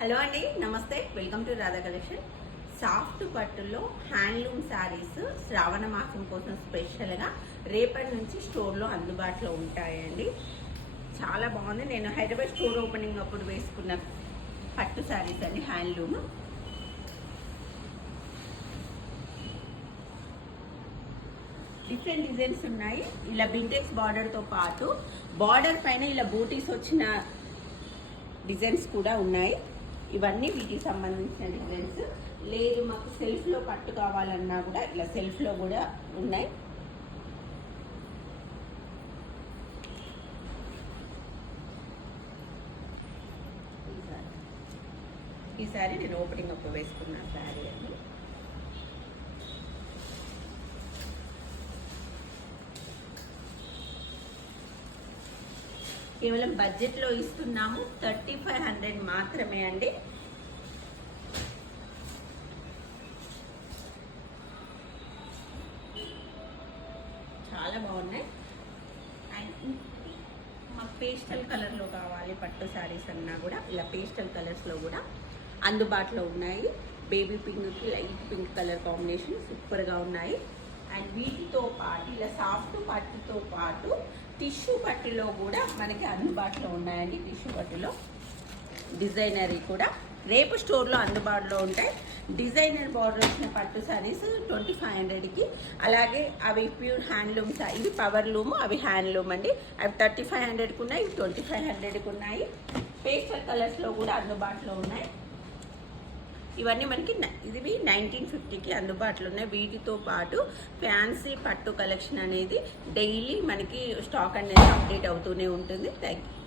Hello అండి నమస్తే. Welcome to Radha collection soft పట్టులో హ్యాండ్లూమ్ శారీస్ శ్రావణ మాసం కోసం స్పెషల్గా రేపటి నుంచి స్టోర్లో అందుబాటులో ఉంటాయండి. చాలా బాగుంది. నేను హైదరాబాద్ స్టోర్ ఓపెనింగ్ అప్పుడు వేసుకున్న పట్టు శారీస్ అండి హ్యాండ్లూమ్ డిఫరెంట్ డిజైన్స్ ఉన్నాయి. ఇలా బింటెక్స్ బార్డర్తో పాటు బార్డర్ పైన ఇలా బూటీస్ వచ్చిన డిజైన్స్ కూడా ఉన్నాయి. ఇవన్నీ వీటికి సంబంధించిన డిజైన్స్. లేదు మాకు సెల్ఫ్లో పట్టు కావాలన్నా కూడా ఇలా సెల్ఫ్లో కూడా ఉన్నాయి. ఈసారి నేను ఓపెనింగ్ అప్పుడు వేసుకున్నాను శారీ అండి. కేవలం బడ్జెట్లో ఇస్తున్నాము థర్టీ ఫైవ్ హండ్రెడ్ మాత్రమే అండి. చాలా బాగున్నాయి. అండ్ మాకు పేస్టల్ కలర్లో కావాలి పట్టు శారీస్ అన్నా కూడా. ఇలా పేస్టల్ కలర్స్లో కూడా అందుబాటులో ఉన్నాయి. బేబీ పింక్కి లైట్ పింక్ కలర్ కాంబినేషన్ సూపర్గా ఉన్నాయి. అండ్ వీటితో పాటు ఇలా సాఫ్ట్ పట్టుతో పాటు టిష్యూ పట్టులో కూడా మనకి అందుబాటులో ఉన్నాయండి. టిష్యూ పట్టులో డిజైనరీ కూడా. రేపు స్టోర్లో అందుబాటులో ఉంటాయి. డిజైనర్ బార్డర్ వచ్చిన పట్టు సారీస్ ట్వంటీ ఫైవ్ హండ్రెడ్కి. అలాగే అవి ప్యూర్ హ్యాండ్లూమ్స్ ఇవి పవర్ లూమ్ అవి హ్యాండ్లూమ్ అండి. అవి థర్టీ ఫైవ్ హండ్రెడ్కి ఉన్నాయి ఇవి ట్వంటీ ఫైవ్ హండ్రెడ్కి ఉన్నాయి. పేస్టల్ కలర్స్లో కూడా అందుబాటులో ఉన్నాయి. ఇవన్నీ మనకి ఇది నైన్టీన్ ఫిఫ్టీకి అందుబాటులో ఉన్నాయి వీటితో పాటు ఫ్యాన్సీ పట్టు కలెక్షన్ అనేది డైలీ మనకి స్టాక్ అనేది అప్డేట్ అవుతూనే ఉంటుంది. Thank you